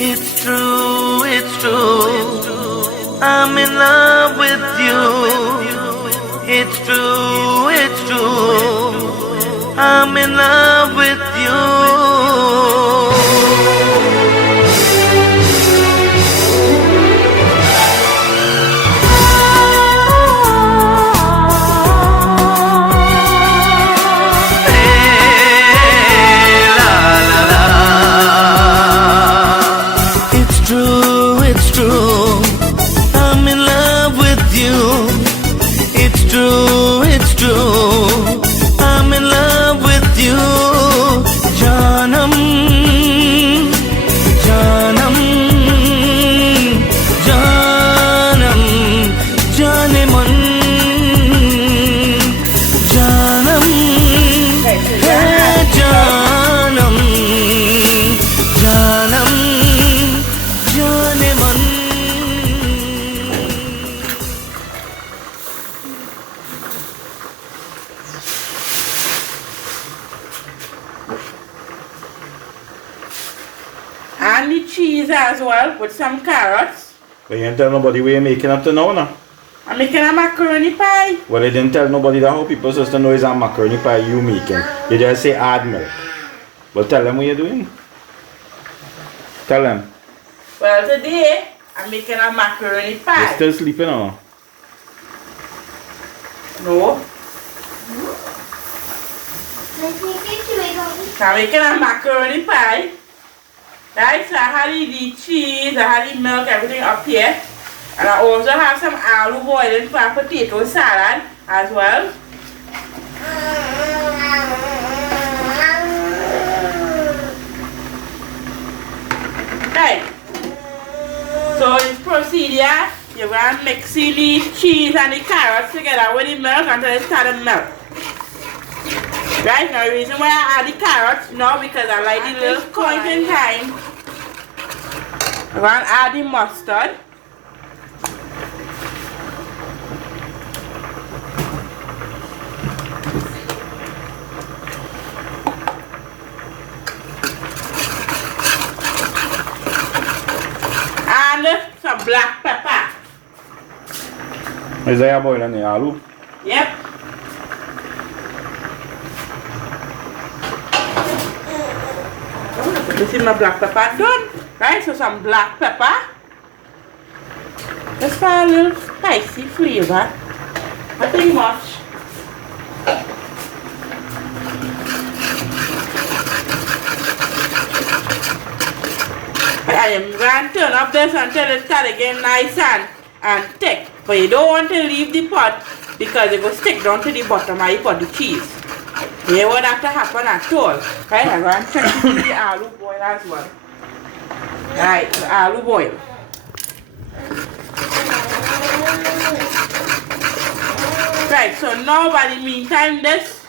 It's true, it's true. I'm in love with you. It's true, it's true. I'm in love with you. It's true, I'm in love with you. It's true, it's true, I'm in love with you. Janam, Janam, Janam, Janeman, Janam, hey Janam, Janam. And the cheese as well with some carrots. But you didn't tell nobody where you're making up to now, no? I'm making a macaroni pie. Well, you didn't tell nobody that how people supposed to know it's a macaroni pie you making. You just say add milk. But tell them what you're doing. Tell them. Well, today I'm making a macaroni pie. You're still sleeping or? No. I'm making a macaroni pie. Right, so I had the cheese, I had the milk, everything up here. And I also have some aloo boiling for a potato salad as well. Right. So this procedure, you're going to mix the cheese and the carrots together with the milk until it starts to melt. Right, now the reason why I add the carrots now because I like the little point in time. I'm going to add the mustard. And some black pepper. Is that boiling the aloo? Yep. This is my black pepper done. Right, so some black pepper. Just for a little spicy flavor. Nothing much. I am going to turn up this until it starts getting nice and thick. But you don't want to leave the pot because it will stick down to the bottom and you put the cheese. You want that to happen at all. Right, I'm going to check the aloo boil as well. Right, the aloo boil. Right, so now by the meantime this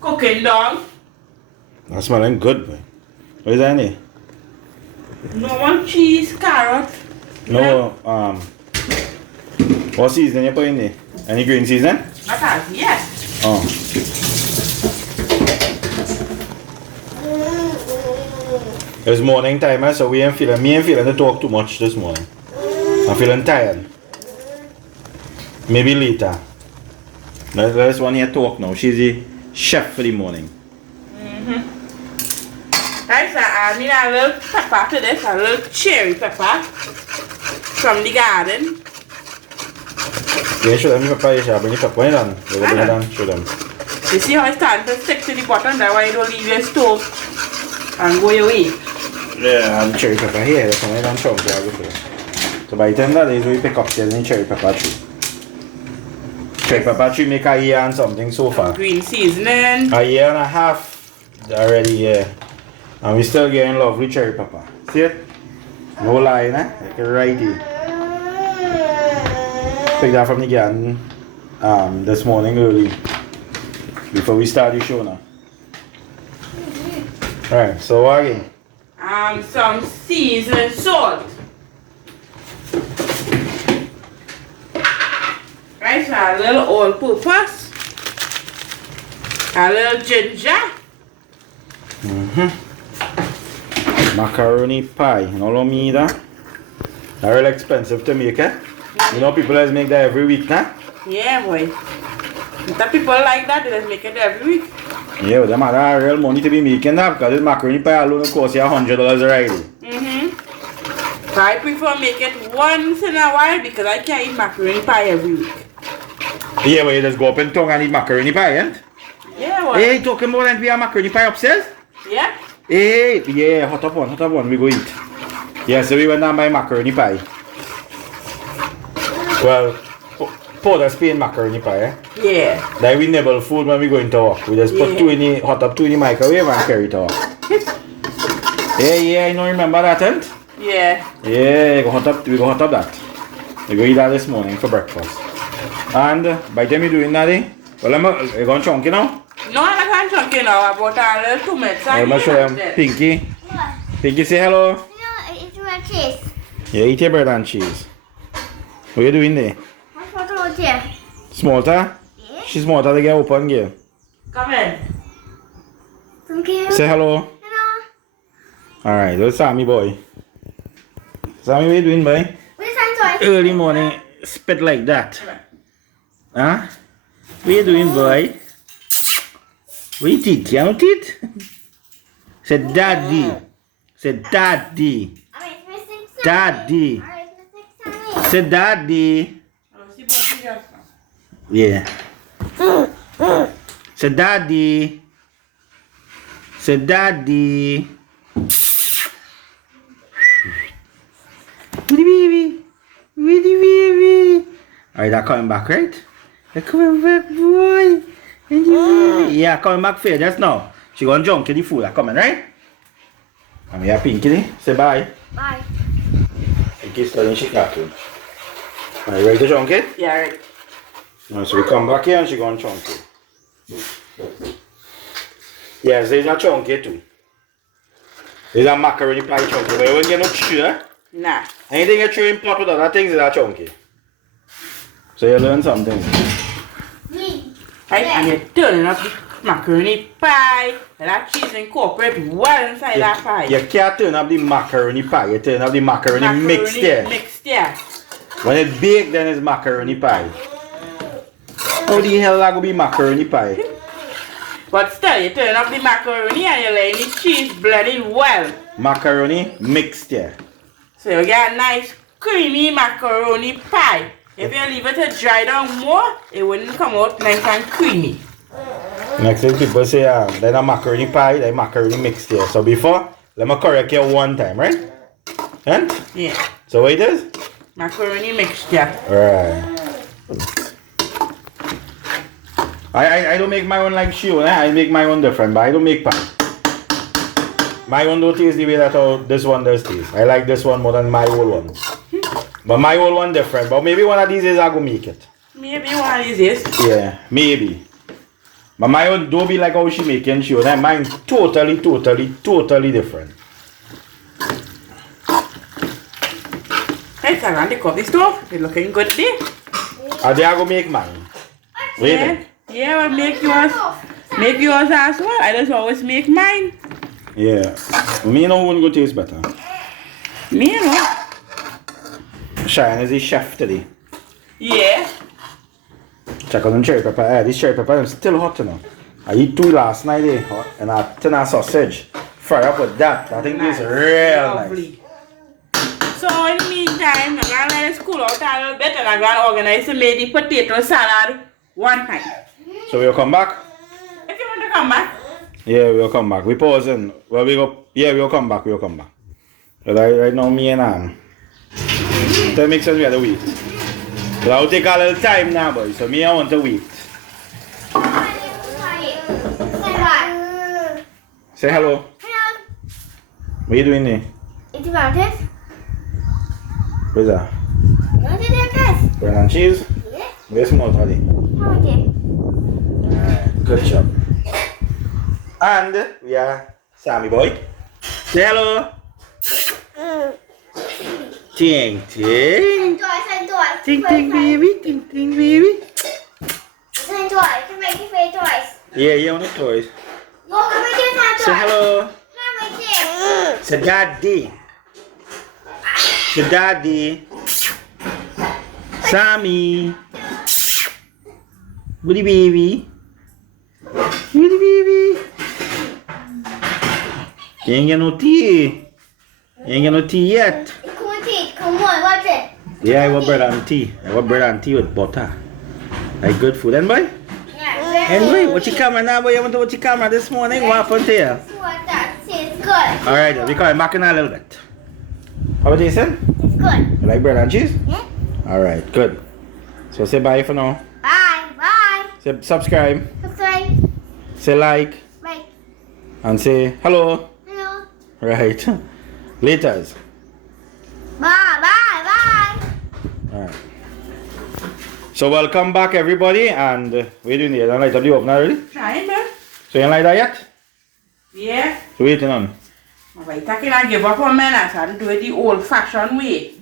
cooking down. That's smelling good, man. What is that in there? Normal cheese, carrot. No, what seasoning you put in there? Any green seasoning? That's yes. Oh. It's morning time, so me ain't feeling to talk too much this morning. I'm feeling tired. Maybe later. Let's one here talk now. She's the chef for the morning. Right, so I need a little pepper to this, a little cherry pepper from the garden. Yeah, show them the pepper. You should bring the pepper in and bring it down. Show them. You see how it's starting to stick to the bottom? That's why you don't leave your stove and go your way. Yeah, and cherry pepper here. That's why I don't chop it. So by the time that is, we pick up the cherry pepper tree. Cherry pepper tree make a year and something so far. Green seasoning. A year and a half already, yeah. And we still getting lovely cherry pepper. See it? No lie, eh? Like right here. Picked that from the garden this morning early. Before we start the show now. Alright, so what again? Some seasoning salt. Right, so a little all-purpose. A little ginger. Macaroni pie. You know what I mean that? That's really expensive to make, eh? You know people just make that every week, nah? Yeah, boy. The people like that, they just make it every week. Yeah, but them have real money to be making that because this macaroni pie alone will cost you $100 already. So I prefer make it once in a while because I can't eat macaroni pie every week. Yeah, but you just go up in town and eat macaroni pie, eh? Yeah, boy. Hey, talking about that we have macaroni pie upstairs? Yeah? Hey, yeah, hot up one, we go eat. Yeah, so we went down by macaroni pie. Well, powder Spain macaroni pie, eh? Yeah. Like we nibble food when we go into work. We just put hot up two in the microwave and carry it out. Yeah, you know remember that, eh? Yeah. Yeah, we go hot up that. We go eat that this morning for breakfast. And by the time you doing that, well, you going chunky now? No, I can't chunky now, about a little 2 minutes. I'm going to show them. Pinky. What? Pinky, say hello. No, it's my cheese. Yeah, eat your bread and cheese. What are you doing there? What's what about here? Smarter? Yeah. She's smarter to get open here. Come in. Thank you. Say hello. Hello. Alright, that's Sammy boy. Sammy, what are you doing, boy? What is that toy? Early morning, spit like that. Huh? What are you doing, boy? What you teeth? You have no teeth? Say daddy. Say daddy. Alright, it's missing Sammy. Daddy. Alright, it's missing Sammy. Say daddy. Oh, see what you just now. Yeah. Say daddy. Say daddy. With the baby. With the baby. Alright, they're coming back, right? They're coming back, boy. And the baby. Yeah, coming back fair just now. She gonna jump to the food. They're coming, right? And we have Pinky. Say bye. Bye. Pinky's studying she cartoon. Are you ready to jump it? Yeah, right. No, so we come back here and she gonna chunk it. Yes, there's a chunky too. There's a macaroni pie chunky, but you won't get no chew, eh? Nah. Anything you chew in pot with other things is a chunky. So you learn something. Me. Right, and you're turning up the macaroni pie. And that cheese incorporate well inside that pie. You can't turn up the macaroni pie, you turn up the macaroni mix there. Mixed there. When it's baked, then it's macaroni pie. How the hell that gonna be macaroni pie? But still, you turn up the macaroni and you're letting the cheese blending well. Macaroni mixture. So you get a nice creamy macaroni pie. If you leave it to dry down more, it wouldn't come out nice and creamy. Next thing people say, then a macaroni pie, then macaroni mixture. So before, let me correct you one time, right? And? Yeah. So what it is? Macaroni mixture. Right. I don't make my own like you, eh? I make my own different, but I don't make pie. My own don't taste the way that this one does taste. I like this one more than my old one. But my old one different. But maybe one of these days I'll go make it. Maybe one of these days. Yeah, maybe. But my own don't be like how she making sure. Then mine totally different. Hey, turn on the coffee stove. It's looking good today. And they are going to make mine. Wait Yeah. Yeah, well, make yours as well. I just always make mine. Yeah. Me know who go taste better. Me, you know. Shine is the chef today. Yeah. Check out the cherry pepper. This cherry pepper is still hot enough. I eat 2 last night and I tin a sausage. Fry up with that. I think this is real nice. So in the meantime, I'm going to let it cool out a little bit and I'm going to organize to make the potato salad one time. So we'll come back? If you want to come back. Yeah, we'll come back. We pausing. Well, we'll come back. But right now, me and that makes sense we have to wait. But I'll take a little time now, boy. So me, I want to wait. Say hello. Hello. What are you doing there? It's about it. What's that? What is it, guys? Bread and cheese? Yeah. Very small, Toddy. How is it? Alright, good job. And we are Sammy boy. Say hello. Ting ting. Toys. Ting ting baby. Ting ting baby. Send toys. Come make your face toys. Yeah, you want the toys. Go come make your toys. Say hello. Come make it. Say daddy. Say daddy. Sammy. Woody baby. Woody baby. You ain't get no tea. You ain't get no tea yet. Come on, Tate. Come on, what's it? Yeah, I want bread and tea. I want bread and tea with butter. Like good food. And boy? Yeah. Anyway, what you camera now, boy? You want to watch your camera this morning? What happened to you? That's what that tastes good. Alright, we call it Macaroni a little bit. How about Jason? It's good. You like bread and cheese? Yeah. Alright, good. So say bye for now. Bye. Bye. Say subscribe. Subscribe. Say like. Bye. And say hello. Hello. Right. Laters. Bye. Bye. Bye. Alright. So welcome back everybody, and what are you doing here? You don't light up the oven already? Trying, man. So you don't like that yet? Yeah. So waiting on. Alright, I can give up on manners and do it the old fashioned way.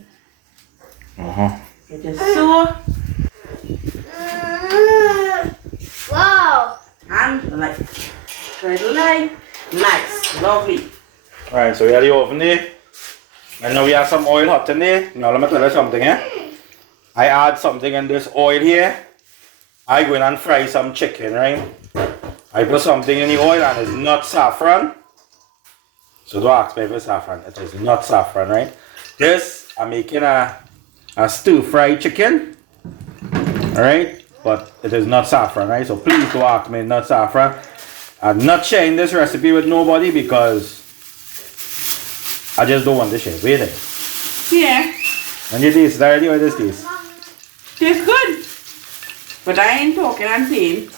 It is so Wow. and like very light, nice, lovely. Alright, so we have the oven there. And now we have some oil hot in there. Now let me tell you something, I add something in this oil here. I go in and fry some chicken, right? I put something in the oil and it's not saffron. So don't ask me if it's saffron. It is not saffron, right? This, I'm making a stir-fried chicken. Alright? But it is not saffron, right? So please don't ask me, not saffron. I'm not sharing this recipe with nobody because I just don't want to share. Wait there. Yeah, And you taste it already? What does it taste? tastes good. But I ain't talking and saying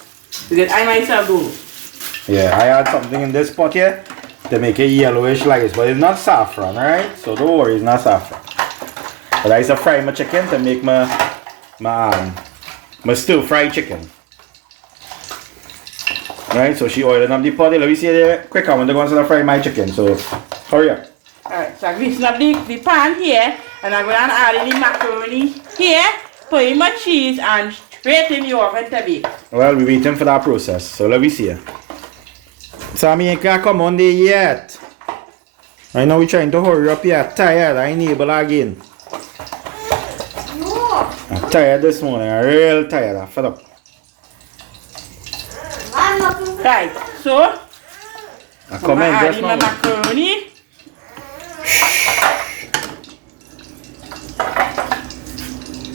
because I myself do. Yeah, I add something in this pot here to make it yellowish like this, but it's not saffron, alright? So don't worry, it's not saffron. But I used to fry my chicken to make my stir fried chicken. Right, so she oiling up the pot. Let me see there quick. I want to go and fry my chicken, so hurry up. Alright, so I greasing up the pan here and I'm going to add in the macaroni here, put in my cheese and straight in the oven to bake. Well, we're waiting for that process, so let me see. Sammy, you can't come on there yet. I know we're trying to hurry up here. Tired, I ain't able again. No. I'm tired this morning, I'm real tired, I'm fed up. I'm looking. Right, so I I'm come in add just in my now. macaroni.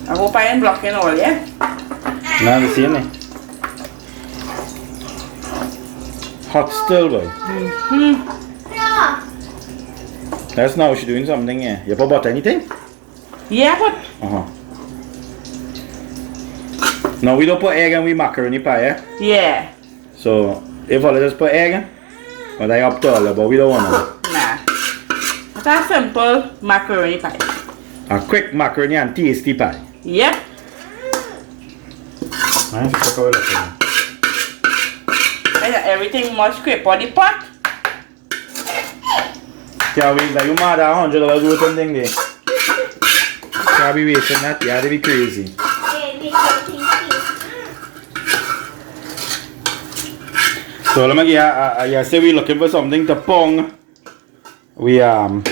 I hope I ain't blocking all, yeah? Now the same thing. Hot still, boy. No. That's now she's doing something here. You put butter anything? Yeah, but No, we don't put egg and we macaroni pie, yeah? yeah, So, if all just put egg, but I up to all, but we don't want to. nah. It's a simple macaroni pie. A quick macaroni and tasty pie. Yep. Nice, check out that. And everything must scrape on the pot. Can't wait, like you mad at $100 worth of thing there. Can't be wasting that, you have to be crazy. So let me get, I say we're looking for something to pong. We what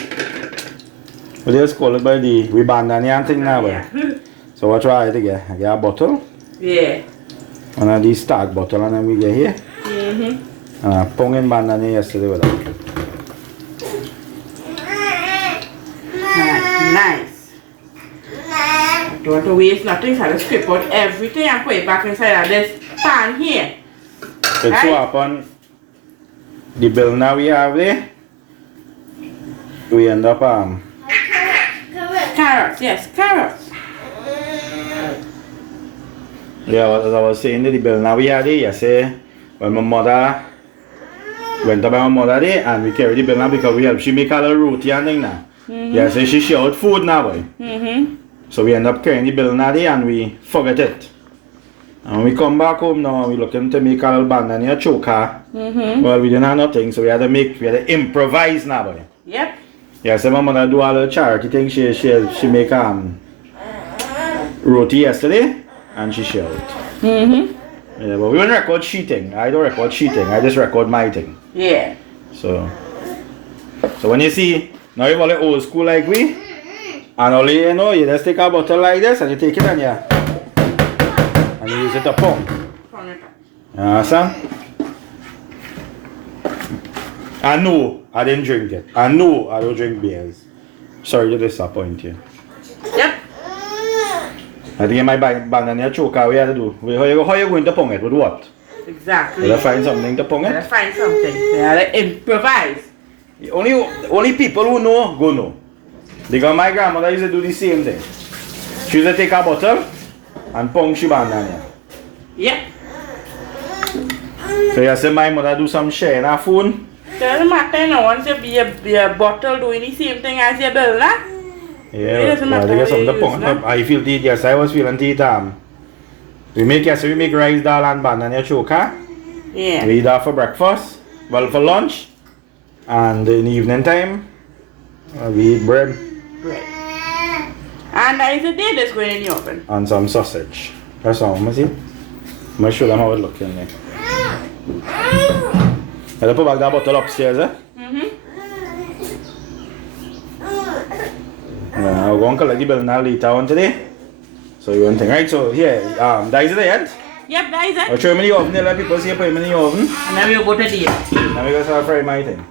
do you call it by we bandana thing now, boy. So what try to get? I get a bottle. Yeah. One of these stark bottle and then we get here. Pong in bandana yesterday with that. Nice. Don't want to waste nothing, so I just scrape out everything and put it back inside of this pan here. It's so happen the bill now we have there. We end up Carrots, yes, carrots. yeah, as I was saying, the bill now we had there, yesterday when my mother went up by my mother there and we carried the bill now because we help she make a little roti and thing now. Yeah, so she shared food now, boy. So we end up carrying the bill now there and we forget it. And when we come back home now, we looking to make a little bandana choker. Well, we didn't have nothing, so we had to improvise now, boy. Yep. Yeah, so my mother do a little charity thing. She make roti yesterday and she shared it. Yeah, but we don't record cheating. I don't record cheating. I just record my thing. Yeah. So So when you see, now you want old school like we, and only you just take a bottle like this and you take it and you use it to pump. You understand? I know I didn't drink it. I know I don't drink beers. Sorry to disappoint you. Yep. I think my banana choker we have to do. How you going to pong it? With what? Exactly. Will I find something to pong Gotta it? find something. They gotta improvise. Only people who know go know. Because my grandmother used to do the same thing. She used to take a bottle and pong she banana. Yep. So you see my mother do some share in her phone. Doesn't matter now. Once you be a bottle doing the same thing as your bill, nah? Yeah, It doesn't matter they get how you something to pong. use, no? I feel teeth, yes, I was feeling teeth. We make rice dal and banana choker. Yeah. We eat that for breakfast, well for lunch, and in the evening time, we eat bread Bread. And there is a day that's going in the oven. and some sausage. That's all, I'm see. I'm gonna show them how it looks in there. I'll put back that bottle upstairs, eh? We're going to collect the bill now later on today. So you want to think, right? So here, that is it end. Yep, that is I'll it. throw him in the oven, let people see you put him in the oven. And then we'll go to the Now we're going to start frying my thing.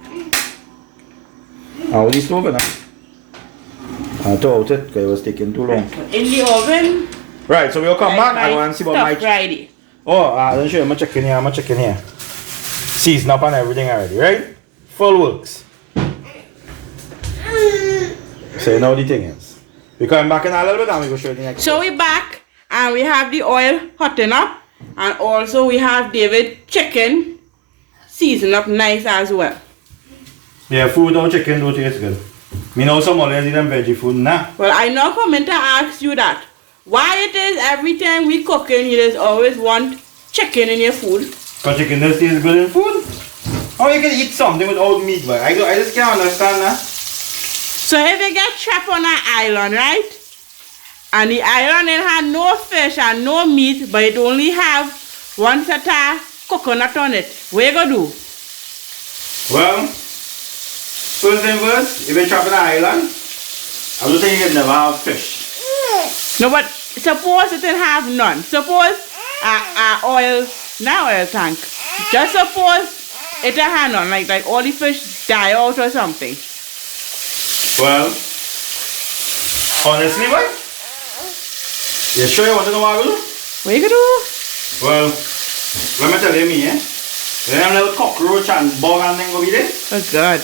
I'll leave stove now. I'll throw out it because it was taking too long. in the oven. Right, so we'll come back. I my want to see what my... stuff ready. Oh, I'll show you my chicken here, Season up and everything already, right? Full works. So you know the thing is. We're coming back in a little bit and we're going to show you the next. So we're back and we have the oil hotting up. And also we have David chicken seasoned up nice as well. Yeah, food without chicken don't taste good. Me know some always eat them veggie food now. Well, I now come in to ask you that. Why it is every time we cooking, you just always want chicken in your food? Because chicken does taste good in food. How you can eat something without meat, but I just can't understand that. So if you get trapped on an island, right? And the island it had no fish and no meat, but it only have one set of coconut on it. What you gonna do? Well, first thing first, if you're trapped in an island, I don't think you can never have fish. No, but suppose it didn't have none. Suppose oil, now oil tank. Just suppose it didn't have none, like all the fish die out or something. Well, honestly, what? You sure you want to know what I will do? What you gonna do? Well, let me tell you me, eh? When them little cockroach and bug and thing go be there, Oh God.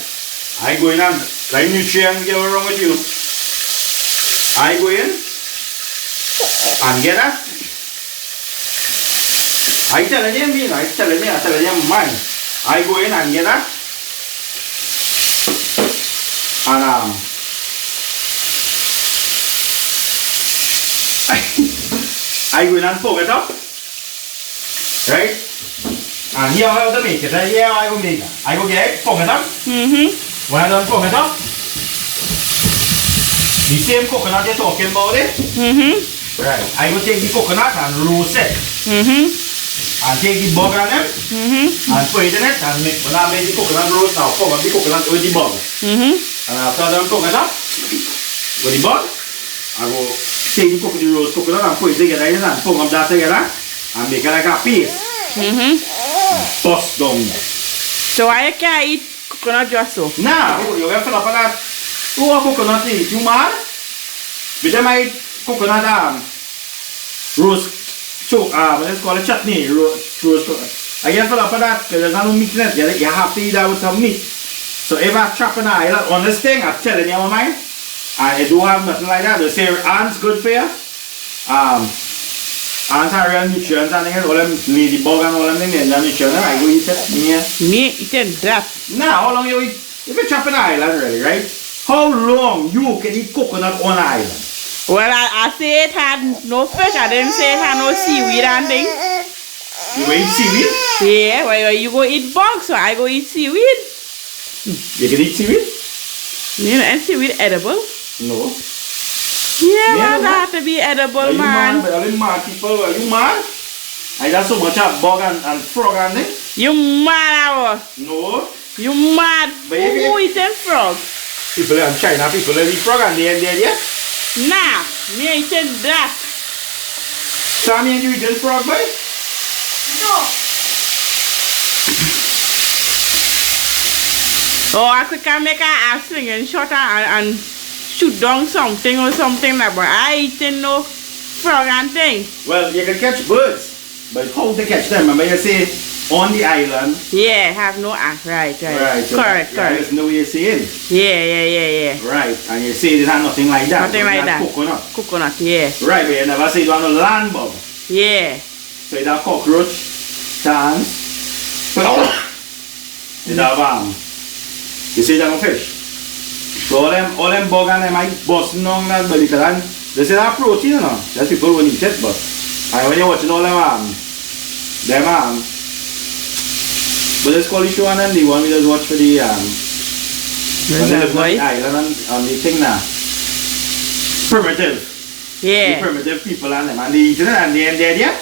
I go in and, like nutrients get wrong with you. I go in and get that. I telling you, me, I telling you, mine. I go in and get that. And I go in and poke it up. Right? And here I have to make it. Here I go make it. I go get it, poke it up. When I done poke it up, the same coconut you're talking about it. Right. I go take the coconut and roast it. And take the bug on them and put it in it and make, when I make the coconut roast now, cover the coconut with the bug. And after I done cook it up with the bug, I go take the roast coconut and put it together and put up that together and make it like a paste. Bust down. So why you can't eat coconut just so? Nah, you get fill up on that. Who want coconut to eat? You mad? But them I eat coconut roast. Let's call it chutney, roast. I get fill up on that because there's no meat in it. You have to eat that with some meat. So if I trap an island on this thing, I'm telling you my mind, and I don't have nothing like that. They say ants good for you. Ants are real nutrients and things, all them ladybug and all them things, they're nutrients. I go eat it. Me eating that. Now, how long you eat? If you trap an island, really, right? How long you can eat coconut on an island? Well, I say it had no fish. I didn't say it had no seaweed and things. You go eat seaweed? Yeah, well, you go eat bugs, so I go eat seaweed. You can eat seaweed? You know, and seaweed edible? No. Yeah, Yeah, man, that have to be edible, Are you man. mad? Are you mad people? Are you mad? I got so much of bug and frog and things. You mad, hour. No. You mad? Baby. Who eating frog? People in China, people they eat frog and they ain't dead yet. Nah, me ain't eating that. Sammy and you eating frog, boy? No. Oh, I could make a swinging shot and shoot down something or something like that. But I eating no frog and thing. Well, you can catch birds, but how to catch them? Remember you say on the island. Yeah, have no act. Right. Right. So Correct. There's no way you see it. Yeah. Right. And you say there's nothing like that. Nothing like that. Coconut. Coconut, yeah. Right, but you never say you want a land bug. Yeah. So it's a cockroach, dance. It's a you see them fish. So all them bug and them might busting on that belly and they say that protein, you know. There's people who eat it, but when you're watching all them but it's called the show and them the one we just watch for the when they live on the island and the thing now. Primitive. Yeah. The primitive people and them and they eat it and they ain't dead yet.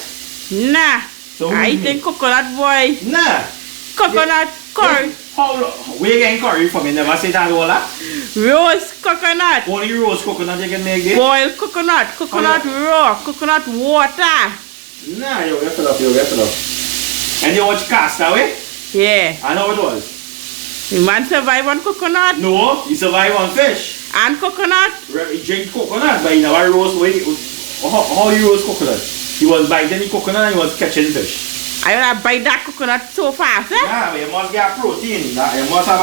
Nah. So I eating coconut, boy. Nah. Coconut curry. How where you getting curry from? You never say that all that? Roast coconut. Only roast coconut you can make this? Boiled coconut. Coconut raw. Coconut water. Nah, you get it up. And you watch Castaway? Yeah. I know it was. The man survive on coconut. No, he survived on fish. And coconut. He drink coconut, but he never roast. How you roast coconut? He was biting the coconut and he was catching fish. I wanna buy that coconut so fast, eh? Yeah, but you must get protein. You must have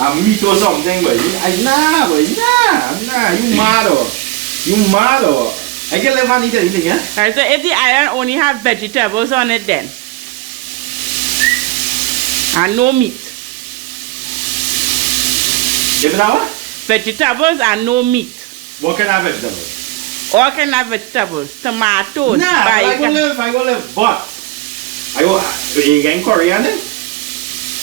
a meat or something, but you mad or I can live and eat anything, yeah? Alright, so if the iron only have vegetables on it then. And no meat. If it have Vegetables and no meat. what kind of vegetables? All kind of vegetables. Tomatoes. Nah, I go live, but you getting curry on it?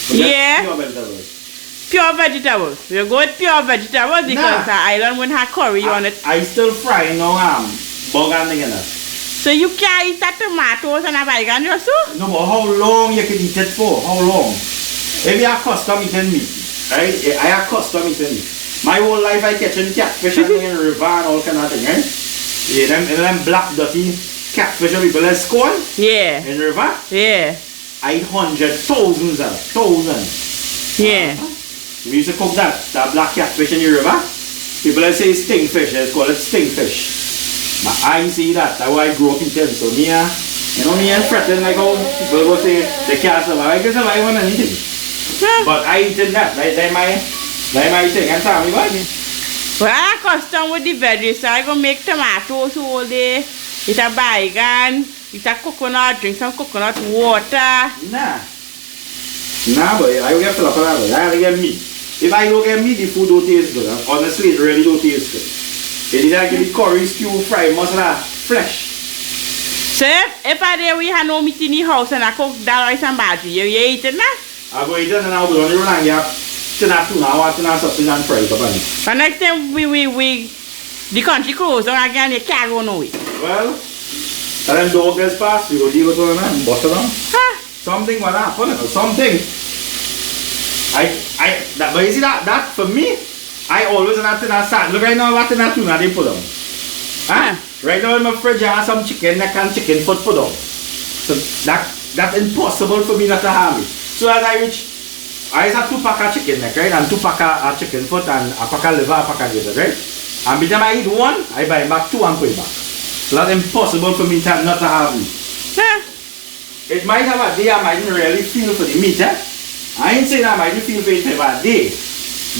Yeah. Pure vegetables. Pure vegetables. You go with pure vegetables because the island won't have curry on it. I still fry no bug and thing in it. So you can't eat that tomatoes and a bacon just so? No, but how long you can eat it for? How long? If you are custom eating meat, right? I have custom eating meat. My whole life I catching catfish and in river and all kind of thing, right? Yeah, them black dirty catfish that people let scorn Yeah. in river. Yeah. I eat thousands. Yeah. We used to cook that black catfish in the river. People say stingfish, they call it stingfish. But I see that, that's why I grew up eating. So me and fretting like how people go say they can't survive. I can survive on anything. But I eat that, that's my thing. And tell me what? Well, I'm accustomed with the veggies, so I go make tomatoes all day, eat a bacon, eat a coconut, drink some coconut water. Nah, boy, I will get full of that. I have to get meat. If I don't get meat, the food don't taste good. Honestly, it really don't taste good. It is like the curry, stew, fry, masala, flesh. So if I there we have no meat in the house and I cook that rice and bhaji, you eat it now? I go eat it and I'll go on the road and get tuna, something and fry it up on it. But next time the country closed down again, you can't go nowhere. Well, tell them dog gets past, you go deal with one and bust it down. Huh? Something will happen, something. But you see that for me, I always have to start. Look right now, what in that tuna they put on. Huh? Right now in my fridge I have some chicken, neck and chicken foot put on. So that's impossible for me not to have it. So as I reach, I have 2 pack of chicken neck, right? And 2 pack of chicken foot and a pack of liver, a pack of gizzard, right? And by the time I eat one, I buy back 2 and put it back. So that's impossible for me not to have it. Huh? It might have a day I mightn't really feel for the meat, eh? I ain't saying I mightn't feel for it for a day.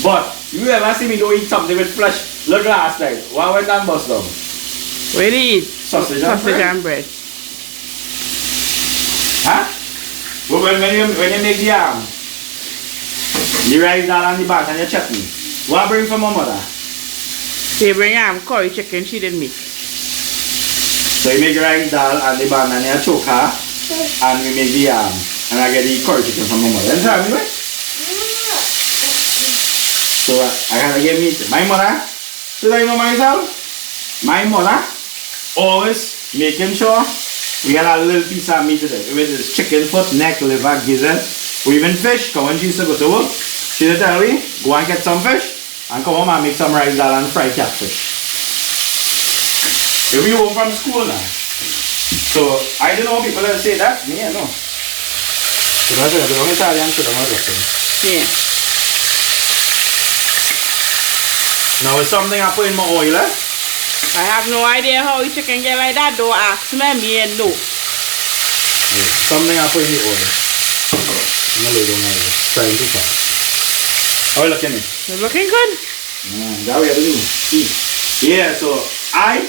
But you ever see me don't eat something with flesh? Look last night. What went down bust down? Where do you eat? Sausage and bread. Huh? Well, when you make the rice dal and the back and your chutney, what bring from my mother? They bring curry chicken, she didn't make. So you make rice dal and the bun and your choker, and we make the and I get the curry chicken from my mother. And tell me what? So I gotta get meat. My mother, should I know myself? My mother always making sure we had a little piece of meat today. With this chicken foot, neck, liver, gizzard, Or even fish, because when she used to go to work, she would tell me, go and get some fish, and come home and make some rice dal and fried catfish. If we home from school now. So, I don't know people that say that, me, I know. So that's it, the wrong Italian food, I'm not looking. Yeah. Now, it's something I put in my oil, eh? I have no idea how you chicken get like that. Don't ask me, and no. Yeah, something I put in the oil. I'm not looking at it. Trying too fast. How are you looking? You're looking good. That way I do. Yeah, so I...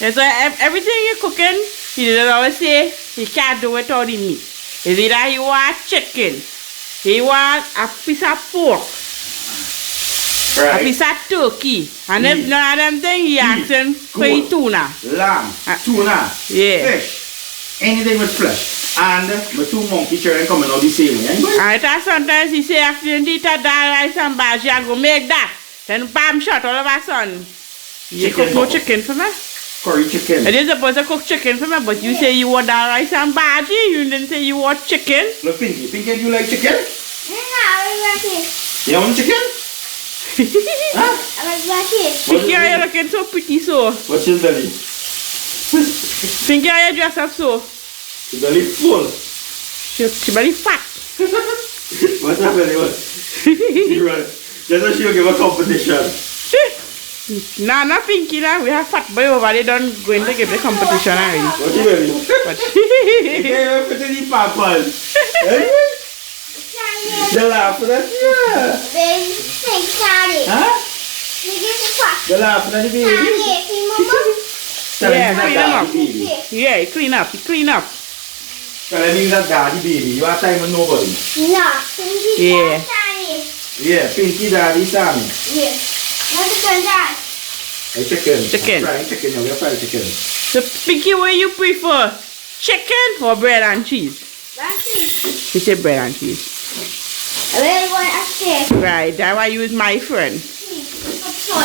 Yeah, so everything you're cooking, he didn't always say he can't do it without the meat. It's either he want chicken, he want a piece of pork, a piece of turkey, and if none of them things, he asking for the tuna. Lamb, tuna, yeah. fish, anything with flesh. And my two monkey children coming out the same way. And sometimes he say after you eat that rice and bash, you go make that. Then bam shot all of a sudden. You cook no chicken for me? Curry chicken. I didn't supposed to cook chicken for me, but you say you want that rice and bhaji. You didn't say you want chicken. Look, Pinky. Pinky, do you like chicken? No, I like it. You want chicken? Huh? I like it. Pinky, are you looking so pretty so? What's your belly? Pinky, are you dressed up so? Your belly full. She very fat. What's her belly? Just so she'll give a competition. Nah, not Pinky now. We have fat boy over there done going to give the competition already. What's your belly? But Yeah, put in the popcorn. The laugh for that? Yeah. Baby, say sorry. Huh? You get the pot. The laugh for that baby? Sorry, Yeah, clean them up. Baby. Yeah, you clean up. You clean up. Tell me that daddy baby. You have time with nobody. No, Yeah. sorry. Yeah, Pinky daddy Sammy. Yeah. What's the that? Hey, chicken. Chicken. Fried chicken. You have fried chicken. So, Pinky, what you prefer? Chicken or bread and cheese? That's it. She said bread and cheese. I really want a steak. Right, that's why you use my friend.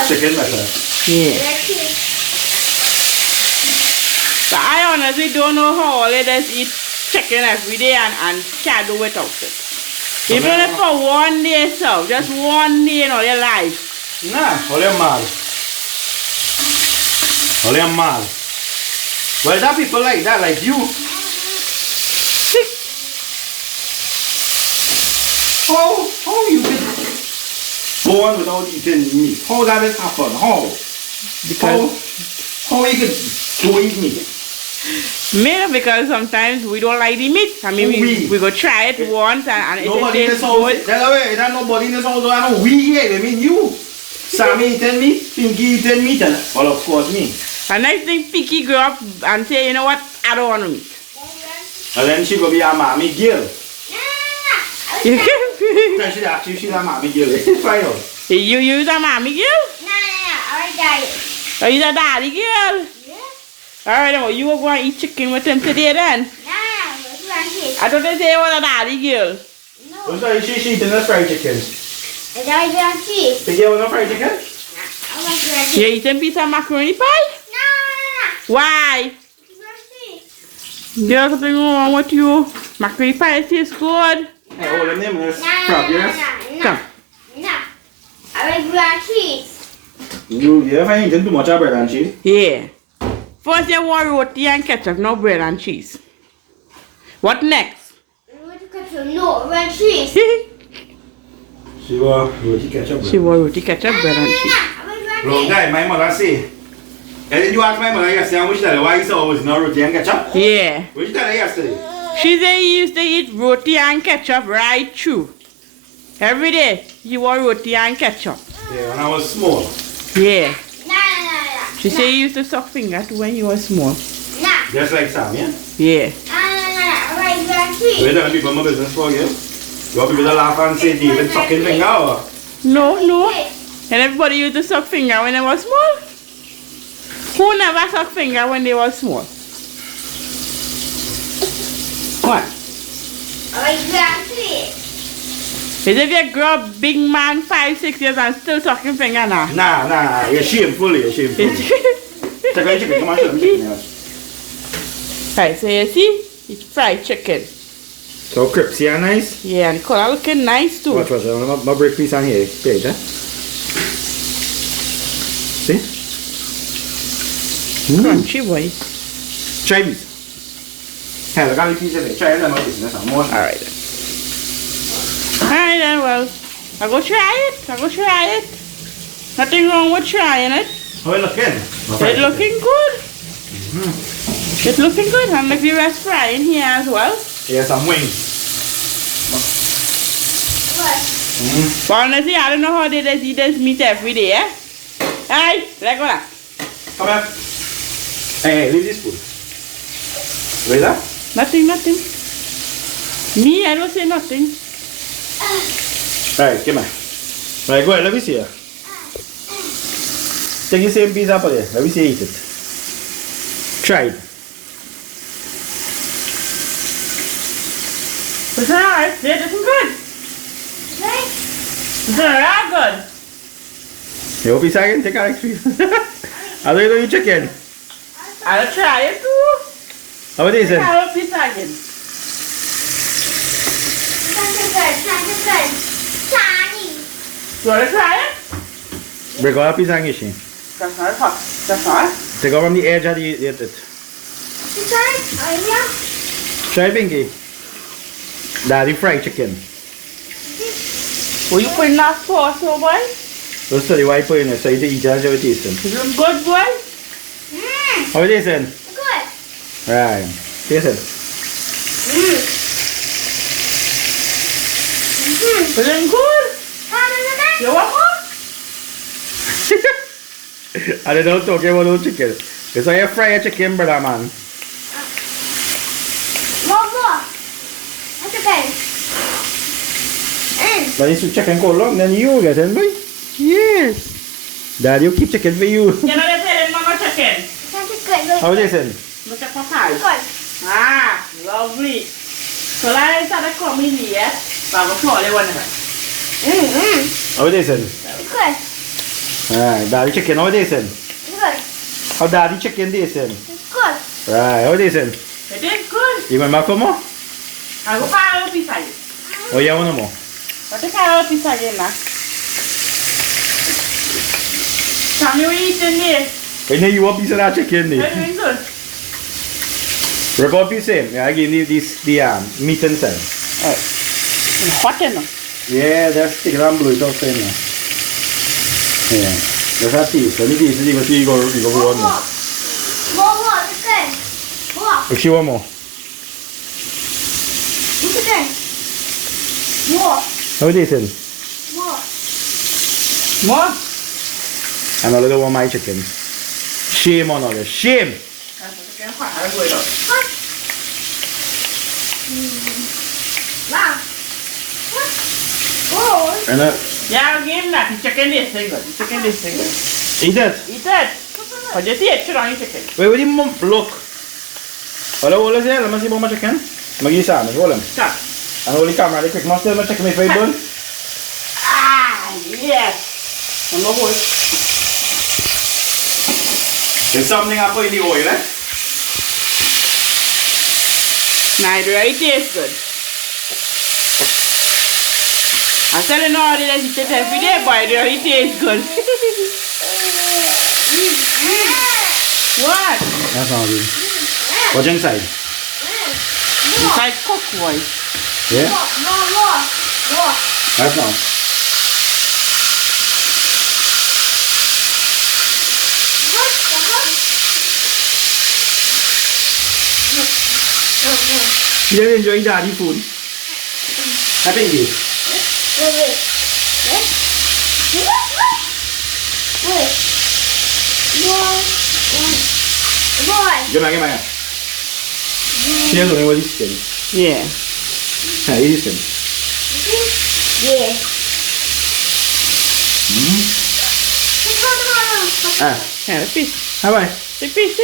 Chicken better. Yeah. So I honestly don't know how all of us eat chicken every day and can't do without it. Even if for one day, so just one day in all your life. Nah, only mad. Only mad. Well, there are people like that, like you. How you get born without eating meat? How that has happened? How? How you get to eat meat? Maybe because sometimes we don't like the meat. I mean, we go try it once and it Nobody in tastes this house. good. That's way. There's nobody in this house. I know we eat. I mean you. Sammy eating meat. Pinky eating meat. And well, of course me. And I think Pinky grew up and say, you know what? I don't want to meat. And then she go be a mommy girl. You Then she actually she's a mommy girl. Fine out. use a mommy girl? No, I like that. Or you a daddy girl? Yeah. Alright, well, you were going to eat chicken with him today then? No, what's that? I thought they say you was a daddy girl. No. What's that? She eating the fried chicken. Is that that cheese? Pinky, you want no fried chicken? I like that You cheese. eating piece of macaroni pie? No. Why? There's something wrong with you. Macaroni pie tastes good. Hey, hold the name. Let's No, crab, yes? Come. No. I like that cheese. You ever eaten too much of bread and cheese? Yeah. First you want roti and ketchup, no bread and cheese. What next? No, red cheese. She was roti ketchup. She want roti ketchup, bread and cheese. Long time, my mother say. And then you asked my mother yesterday, which tell her why you saw was no roti and ketchup? Yeah. Which tell her yesterday? She said he used to eat roti and ketchup right through. Every day, he want roti and ketchup. Yeah, when I was small. Yeah. No. She said he used to suck fingers when he was small. No. Just like Sam, yeah? Yeah. I like that cheese. Wait telling people my business for you. You want people to laugh and say David sucking finger or? No. And everybody used to suck finger when they was small. Who never suck finger when they was small? What? I like that cheese. Is if you grow up big man 5-6 years and still sucking finger now? Nah, you're shameful, you're shameful. Check out chicken, come on, show them chicken. Right, so you see, it's fried chicken. So crispy and nice. Yeah, and the color looking nice too. Watch. I'm gonna break piece on here. Plate, eh? See? Crunchy boy. Try this. Hey, look at the piece of it. Try it and listen. That's more. Alright then. Alright then, well, I go try it. Nothing wrong with trying it. How it looking? It's looking good. It's looking good. And make the rest frying here as well. Yeah, some wings. What? But honestly, I don't know how they just eat this meat every day, eh? Alright, let go now. Come here. Hey, leave this food. Where's that? Nothing. Me, I don't say nothing. Right, come here. Right, go ahead. Let me see her. Take the same piece up there. Let me see you eat it. Try it. It's alright. It's looking good. Right? It's alright good. You want a piece again? Take a like piece. How do you do your chicken? I'll try it too. How it is then? I'll piece again. Tiny. You want to try it? Break out a piece and she. That's not hot. That's all. Take out from the edge of the eat it. Try Pinky. Daddy fried chicken. Will you put in that sauce, oh boy? Just study why you put in it so you can eat it and see how it tastes. Is it good, boy? How it is then? Good. Right. Taste it. Is it good? You want more? I don't know talking about no chicken. It's how you fry a chicken, brother man. More. That's okay. But it's chicken cold long, then you get it, boy. Yes. Dad, you keep chicken for you. You know they say no chicken. That's good. How it is then? Look at my pie. Good. Ah, lovely. So I started coming here. But I'm going to one of them. How it is then? Good. Right, daddy chicken, how it is then? Good. How daddy chicken is then? It's good. Right, how it is then? It is good. You want more? I'll go buy a piece again. Oh, you want more? I'll take a piece again now. Tell me what you eating there. When you want piece of that chicken, It's there. doing good. Break out piece same. Yeah, I give you this the meat inside. It's hot enough. Yeah, just stick it and blow it outside now. Yeah, that's a taste. Let me taste it. You go see you go one more. More. It's good. More. If she want more. It's good. More. How it is then? More. More? And a little one my chicken. Shame on all this. Shame. That's chicken hot. I'll go it out. What? Wow. What? Oh. And Yeah, I'll give him that. The chicken is good. The chicken is good. eat it. Eat it. Or just eat it. Sit on your chicken. Wait, what do you look? Hello, hold it there. Let me see about my chicken. I'm give you some. Hold him. Stop. And hold the camera. The quick. Must tell my chicken if I burn. Ah, yes. I'm not going. There's something I put in the oil, eh? Now it really tastes good. I'm telling all that you eat it every day, but it really tastes good. What? That's not good. What's inside? It's like cook, boy. Yeah? More. That's not. You don't enjoy daddy food? I think you. Give me. She has only one chicken. Yeah. Yeah, eat chicken. Ah, Yeah, the piece. how about? The piece.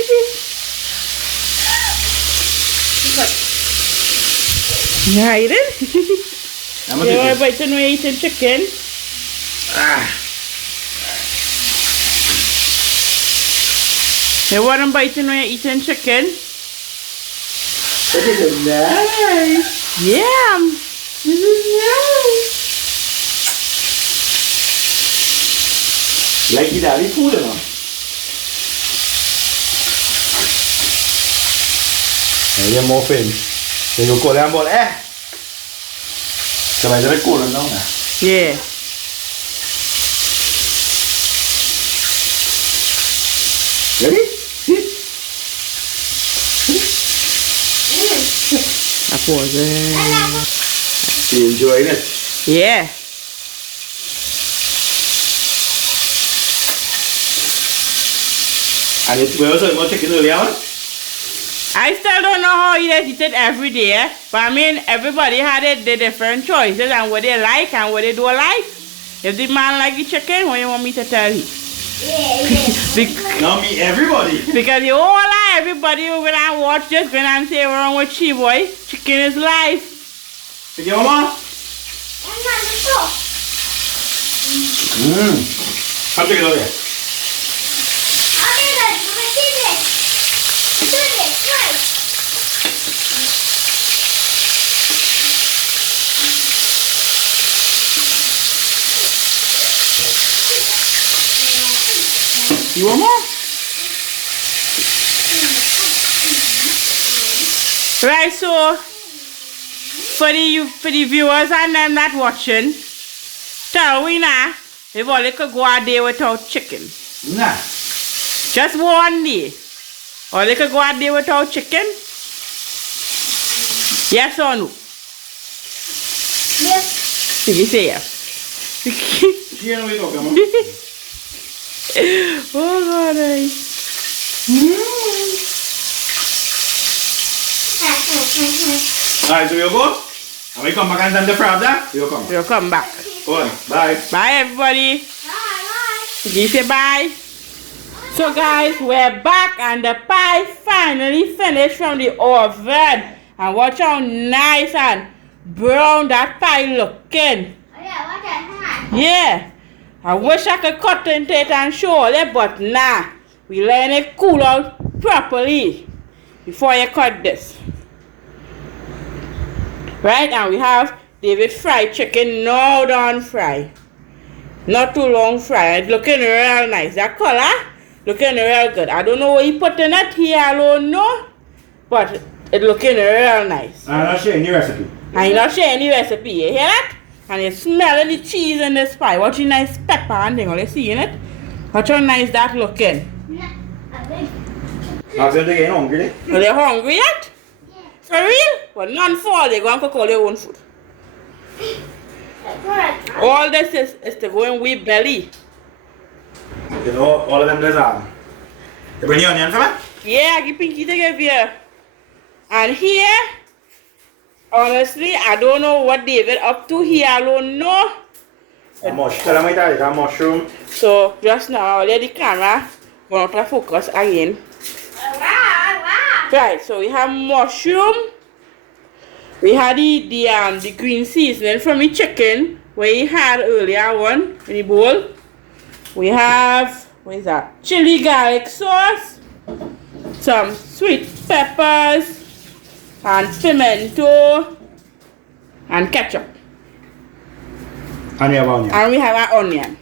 Yeah, eat it. I'm You want to bite when we're eating chicken? Ah, You want to bite when we're eating chicken? that is nice. Yeah. Like the daddy food, you know. And you're more fin. So you call them, so I just call them down there. Yeah. Ready? That was it. You enjoying it? Yeah. And we also got chicken earlier on. I still don't know how you eat it every day, but I mean, everybody had the different choices and what they like and what they don't like. If the man like the chicken, what you want me to tell you? Not me, everybody. Because you all lie, everybody who when I watch this, when I say what's wrong with she boy, chicken is life. Take your mama. Come take it over here. You want more? Right, so for the viewers and them not watching, tell we now if all they could go a day without chicken. Nah. Just one day. Or they could go a day without chicken? Yes or no? Yes. You say yes. You know we talk about. Oh God. Alright, so we'll go. And we come back and send the frog there. We'll come. We'll come back. Go on. Bye. Bye everybody. Bye. Did you say bye? So guys, we're back and the pie finally finished from the oven. And watch how nice and brown that pie looking. Oh yeah, what the heck? Yeah. I wish I could cut into it and show it, but nah. We let it cool out properly before you cut this. Right, and we have David fried chicken, now done fry. Not too long fry. It's looking real nice. That color looking real good. I don't know what he put in it here alone, no. But it's looking real nice. I'm not sharing the recipe. And you not share any recipe, you hear that? And you smelling the cheese in this pie. Watch the nice pepper and thing. All you see in it? Watch how nice that looking. I'm going to get hungry. Are they hungry yet? For real? Well, none for they go and cook all their own food. All this is to go in with belly. You know, all of them there's you bring the onion for me? Yeah, give Pinky to give you. And here, honestly, I don't know what David up to here alone, no. A mushroom, it's a mushroom. So, just now, I'll let the camera go out of focus again. Right, so we have mushroom. We had the green seasoning from the chicken, where we had earlier one in the bowl. We have, what is that? Chili garlic sauce, some sweet peppers, and pimento, and ketchup. And you have onion. And we have our onion.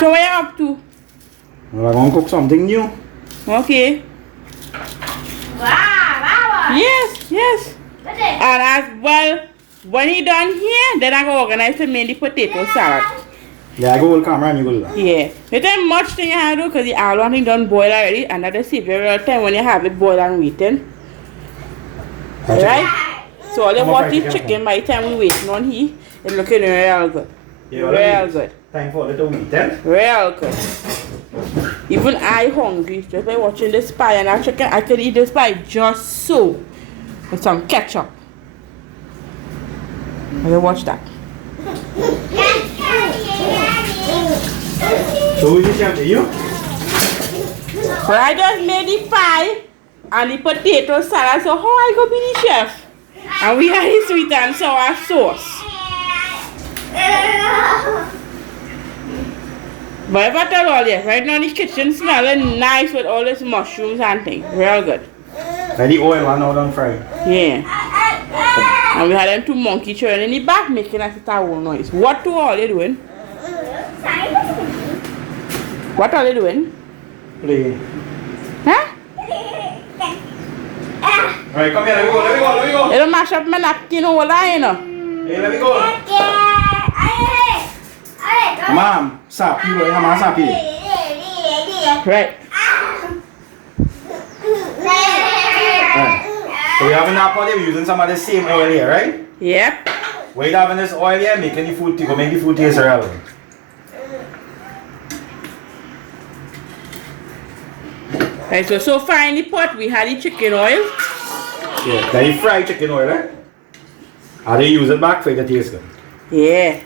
So what are you up to? Well, I'm going to cook something new. Okay. Wow. Yes, yes. What And as well, when he done here, then I go organize to make the potato salad. Yeah, I go with the camera and you go do that. Yeah. It ain't much thing I have to do because the alone thing done boil already, and that is it very time when you have it boiled and waiting. Right? So all the I'm gonna watch fry the chicken. chicken by the time we waiting on he, it's looking real good. Yeah, Real good. Time for a little wheat, eh? Real good. Even I hungry just by watching this pie and that chicken. I could eat this pie just so with some ketchup. Let's watch that. So who's the chef? You? But I just made the pie and the potato salad, so how I go be the chef? And we have the sweet and sour sauce. But if I tell all you, right now the kitchen smelling nice with all these mushrooms and things. Real good. Let the oil run out and fry. Yeah. And we had them two monkey children in the back making us a whole noise. What two are they doing? What are they doing? Play. Huh? Alright, come here, let me go. They don't mash up my napkin over there, you know. Hey, let me go. Mom, stop. You go, mama, stop here. Right. Right. So we having that pot, we're using some of the same oil here, right? Yep. We're having this oil here, making the food to make the food taste relevant. Right, so far in the pot we had the chicken oil. Yeah, then you fry chicken oil, right? And then use it back for it to taste good. Yeah.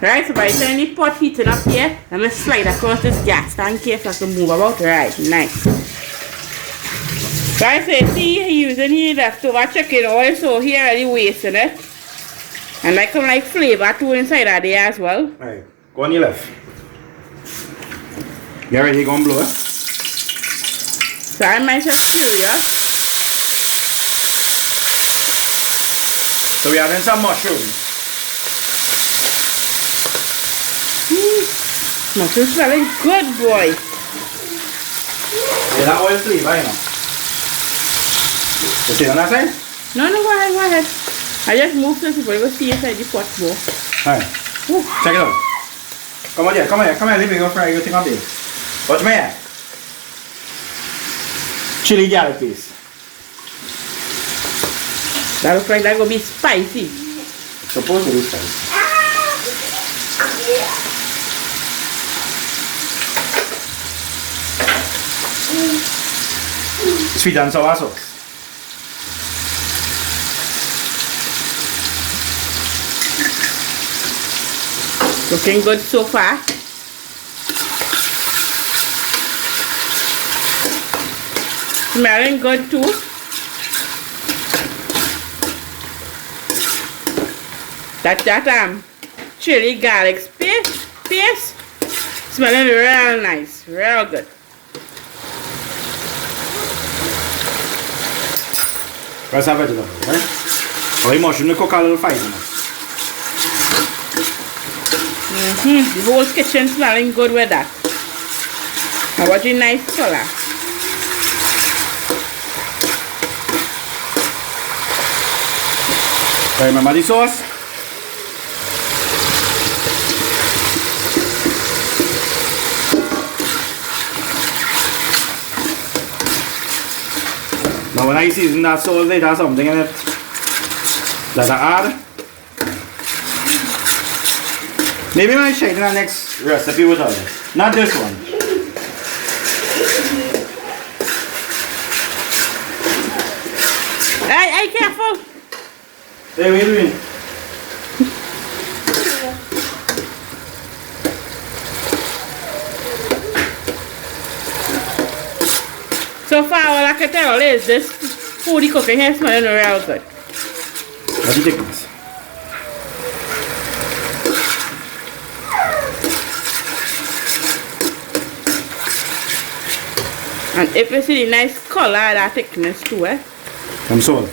Right, so by the time the pot heating up here, I'm going to slide across this gas tank here so I can move about. Right, nice. Right, so you see he using the leftover chicken oil, so he already wasting it. And like some like flavor too inside of there as well. Alright, go on your left. You ready to go and blow it? So I might just curious. So we're having some mushrooms. Mushrooms smelling good, boy. Yeah, that oil flavor, you know. You see on that side? No, go ahead. I just moved so people will see inside the pot more. Alright. Check it out. Come on here, let me go fry your thing up there. Watch me here. Chili garlic paste. That looks like that's going to be spicy. It's supposed to be spicy. Sweet and sour sauce. Looking good so far. Smelling good too. That chili garlic paste smelling real nice, real good. Where's our vegetable, right? Or you mushroom cook a little fine. The whole kitchen smelling good with that. And what a nice color. Remember the sauce? Now when I season that sauce, it has something in it that I add. Maybe I share in the next recipe with others. Not this one. Hey, careful! Hey, what are you doing? So far, all I can tell is this food cooking here smelling real good. What do you think? And if you see the nice color, that thickness too, eh? Some salt.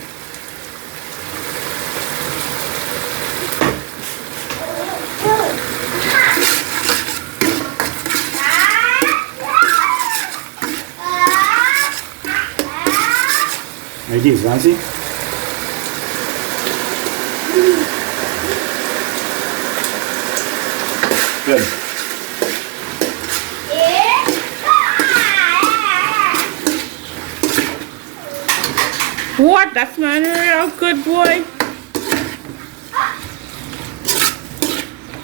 Like this, Nancy. Good. What? That smells real good, boy.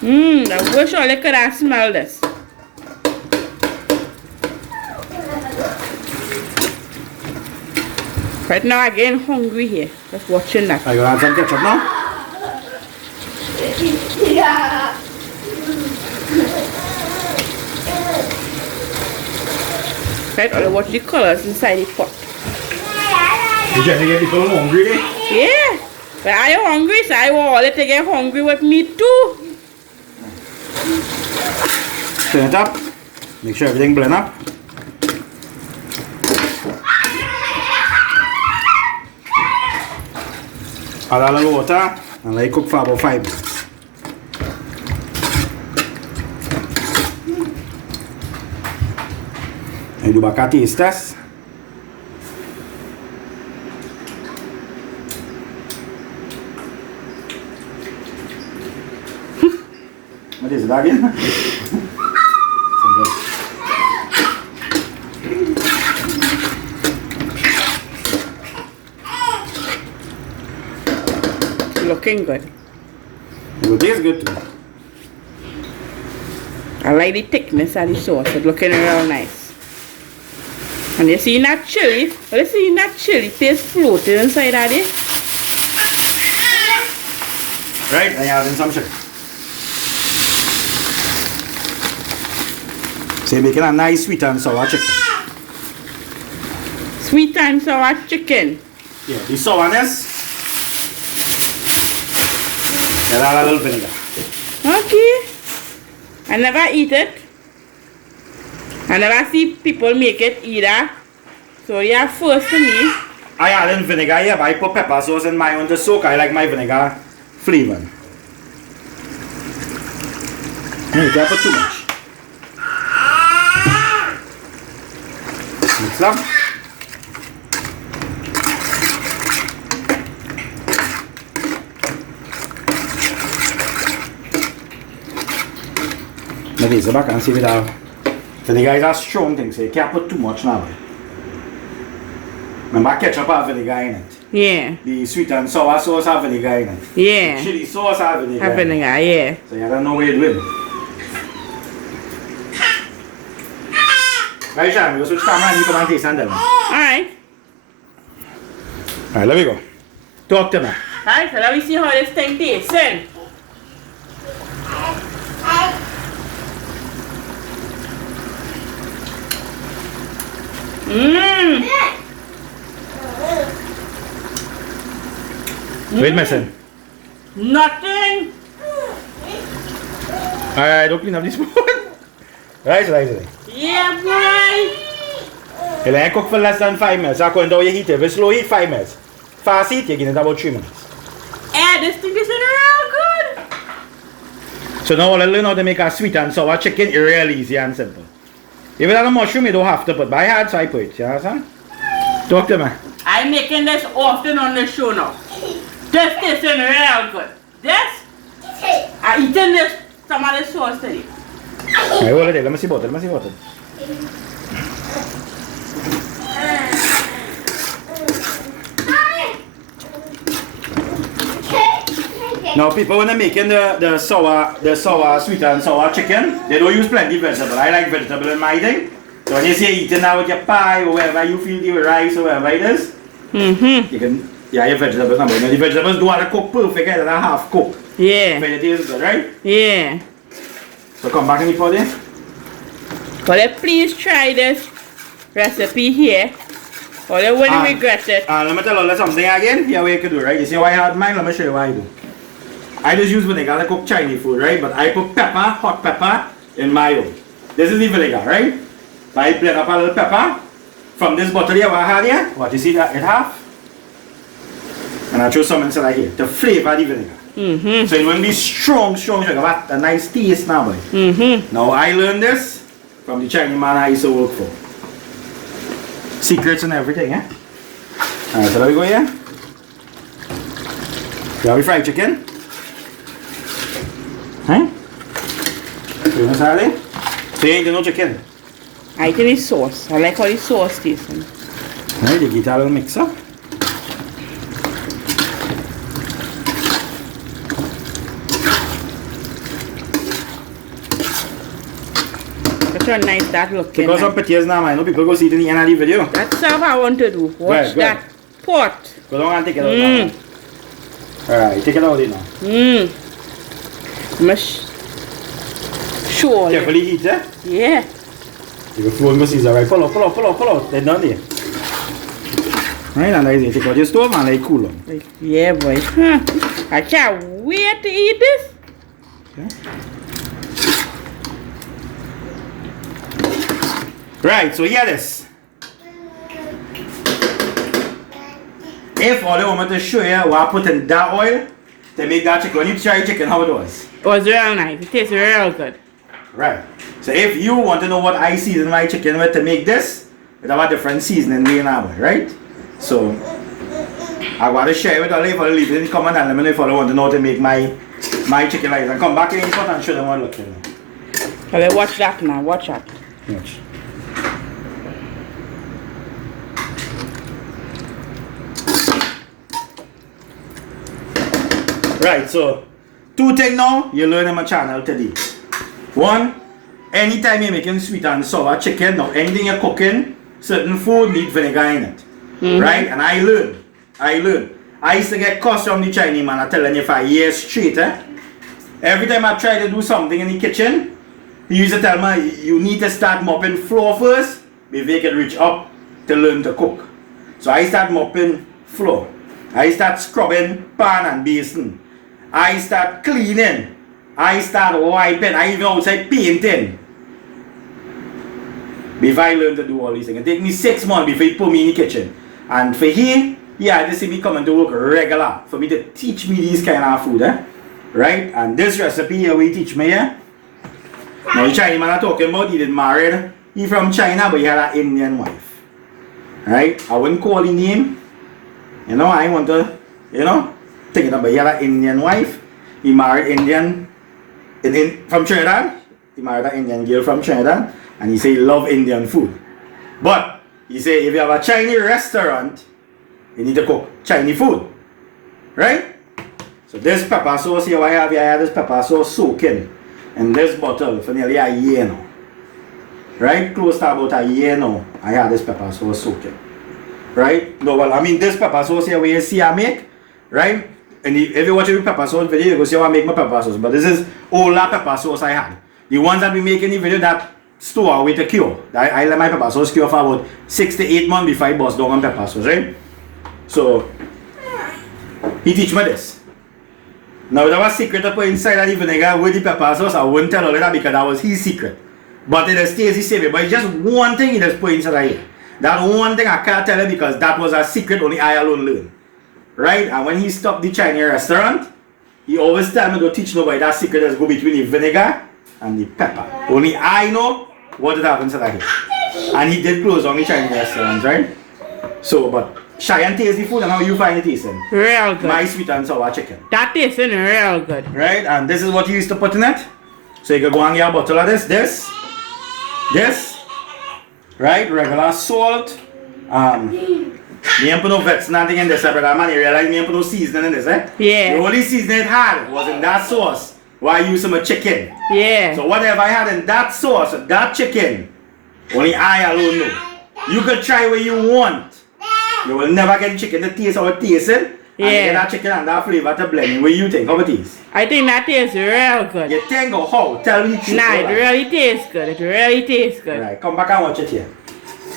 I wish I could have smelled this. Right now I'm getting hungry here. Just watching that. Are you gonna add some ketchup now? Right, I'll watch the colors inside the pot. You trying to get people hungry? Yeah. But I am hungry, so I want all to get hungry with me too. Turn it up. Make sure everything blend up. Add a little water and let it cook for about 5 minutes. And do back a taste test. What is it again? Looking good. It tastes good too. I like the thickness of the sauce. It's looking real nice. And you see that chili? Well, you see that chili paste floating inside of it? Right, and you add in some sugar. So you're making a nice sweet and sour chicken. Sweet and sour chicken. Yeah, the sourness. You add a little vinegar. Okay. I never eat it. I never see people make it either. So you're first to me. I add in vinegar here, but I put pepper sauce in my own to soak. I like my vinegar flavor. You can't put too much. Mix up. Maybe it's back and see without. Vinegar is a strong thing, so you can't put too much now. Remember, ketchup has vinegar in it. Yeah. The sweet and sour sauce has vinegar in it. Yeah. The chili sauce has vinegar. Have vinegar, yeah. So you don't know where you're doing. Right, Sham, we'll switch camera and you come and taste and tell me. Alright. Alright, let me go. Talk to me. Alright, so let me see how this thing tastes. Mmm. Wait, missing. Nothing. Alright, don't clean up this spoon. Right. Yeah, boy. You let it cook for less than 5 minutes. According to how you heat it. If it's slow heat, 5 minutes. Fast heat, you give it about 3 minutes. Yeah, this thing is real good. So now I learn how to make a sweet and sour chicken. It's real easy and simple. If you have a mushroom, you don't have to put. But I had, so I put it. You understand? Talk to me. I'm making this often on the show now. This tastes real good. This, I eaten this, some of the sauce today. Alright, hold it there. Let me see bottle. Now people when they're making the sour sweet and sour chicken, they don't use plenty vegetable. I like vegetable in my thing. So when you say eating now with your pie or whatever you feel your rice or whatever it is, you can your vegetables number. Now the vegetables don't have to cook perfect, they're half cooked. Yeah. But it is good, right? Yeah. So come back in the pot there. But please try this recipe here. Or you wouldn't regret it. Let me tell you something again. Here what you can do, right? You see why I had mine? Let me show you what I do. I just use vinegar to cook Chinese food, right? But I put pepper, hot pepper, in my own. This is the vinegar, right? So I blend up a little pepper from this bottle here, what I had here. What you see that it half? And I throw some inside here to flavor the vinegar. So it won't be strong sugar, but a nice taste now, boy. Now I learned this from the Chinese man I used to work for. Secrets and everything, eh? Alright, so there we go here. You have your fried chicken. Huh? You want to so you ain't no chicken? I eat the sauce. I like how the sauce tastes. Alright, you get a little mix up. Look how nice that looking. Because some potatoes now, I know people go see it in the end of the video. That's all I want to do. Watch that pot. Go down and take it out now. Alright, take it out there now. Sure. Carefully heat, eh? Yeah. You go flow and go Caesar, right? Pull out. They're done there. Right, and then you take out your stove and let it cool on. Yeah, boy. I can't wait to eat this. Okay. Right, so hear this. In if all I want to show you what I put in that oil to make that chicken, when you try chicken, how it was. It was real nice. It tastes real good. Right. So if you want to know what I season my chicken with to make this, it have a different seasoning we have, right? So I want to share with all of you for leave it in the comment and let me know if you want to know how to make my chicken like this. And come back in the pot and show them what it looks like. Okay, watch that now. Watch that. Watch. Right, so 2 things now you learn on my channel today. 1, anytime you're making sweet and sour chicken, now anything you're cooking, certain food need vinegar in it. Right? And I learned. I used to get cussed from the Chinese man, I telling you for years straight. Every time I try to do something in the kitchen, he used to tell me, you need to start mopping floor first before you can reach up to learn to cook. So I start mopping floor. I start scrubbing pan and basin. I start cleaning. I start wiping. I even outside painting. Before I learn to do all these things. It take me 6 months before he put me in the kitchen. And for him, yeah, I just see me coming to work regular for me to teach me these kind of food, right? And this recipe here we teach me, Now the Chinese man I'm talking about, he did married. He from China, but he had an Indian wife. Right? I wouldn't call his name. I want to, think about, he had an Indian wife. He married Indian from Trinidad. He married an Indian girl from Trinidad. And he say he love Indian food. But he say if you have a Chinese restaurant, you need to cook Chinese food. Right? So this pepper sauce here I have this pepper sauce soaking in this bottle for nearly a year now. Right? Close to about a year now I had this pepper sauce soaking. Right? No, well, I mean this pepper sauce here where you see I make, right? And if you watch the pepper sauce video, you go see how I make my pepper sauce. But this is all that pepper sauce I had. The ones that we make in the video that store with a cure. I let my pepper sauce cure for about 6 to 8 months before I bust down on pepper sauce, right? So he teach me this. Now there was a secret to put inside of the vinegar with the pepper sauce. I wouldn't tell all of that because that was his secret. But it stays the same. But it's just one thing he just put inside of here. That one thing I can't tell you because that was a secret only I alone learned. Right? And when he stopped the Chinese restaurant, he always tell me to teach nobody that secret is go between the vinegar and the pepper. Only I know what it happens inside of here. And he did close on the Chinese restaurants, right? So, but Cheyenne taste the food and how you find it tasting? Real good. My sweet and sour chicken. That tasting real good. Right? And this is what you used to put in it. So you can go and get a bottle of this, right? Regular salt. Me ain't put no vets, nothing in this, brother man. You realize me ain't put no seasoning in this, Yeah. The only seasoning it had was in that sauce. Why I use some chicken. Yeah. So whatever I had in that sauce, that chicken, only I alone know. You can try what you want. You will never get chicken to taste how it tastes. And you get that chicken and that flavor to blend. What do you think? How it tastes? I think that tastes real good. You think or how? Tell me the truth. Nah, it really tastes good. It really tastes good. Right, come back and watch it here.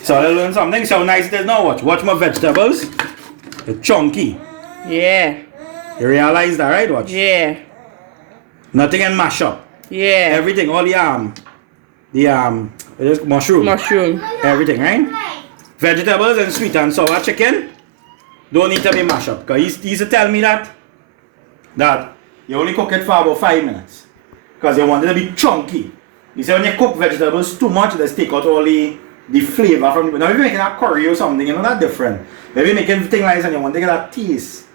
So I'll learn something. So nice it is now. Watch my vegetables. They're chunky. Yeah. You realize that, right? Watch. Yeah. Nothing in mash up. Yeah. Everything, all the mushroom. Mushroom. Everything, right? Vegetables and sweet and sour chicken don't need to be mashed up. Because he used to tell me that you only cook it for about 5 minutes. Because you want it to be chunky. He said when you cook vegetables too much, just take out all the flavor from it. Now if you're making a curry or something, that's different. Maybe making things like this and you want to get that taste.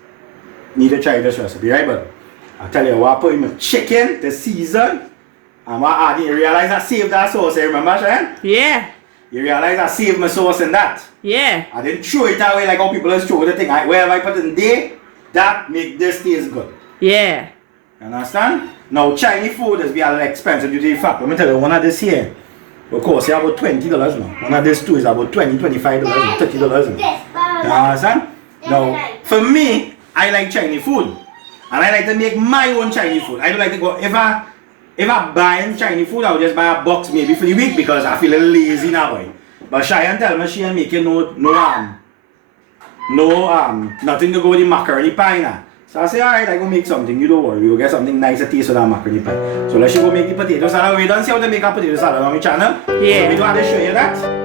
Need to try this recipe, right? But I tell you what, I put in my chicken, the season, and what I add, you realize I saved that sauce, you remember, Sharon? Yeah. You realize I saved my sauce in that? Yeah. I didn't throw it away like how people just throw the thing. Wherever I put it in there, that make this taste good. Yeah. You understand? Now Chinese food is be a little expensive due to the fact. Let me tell you, one of this here, of course, it's about $20 now. One of this too is about $20, $25, $30 now. You understand? Now, for me, I like Chinese food. And I like to make my own Chinese food. I don't like to go, if I buy Chinese food, I'll just buy a box maybe for the week because I feel a little lazy now. But Cheyenne tell me she ain't making nothing to go with the macaroni pie now. So I say, alright, I go make something, you don't worry, we'll get something nice to taste with that macaroni pie. So let's go make the potato salad. We don't see how to make a potato salad on my channel. Yeah. So we don't have to show you that.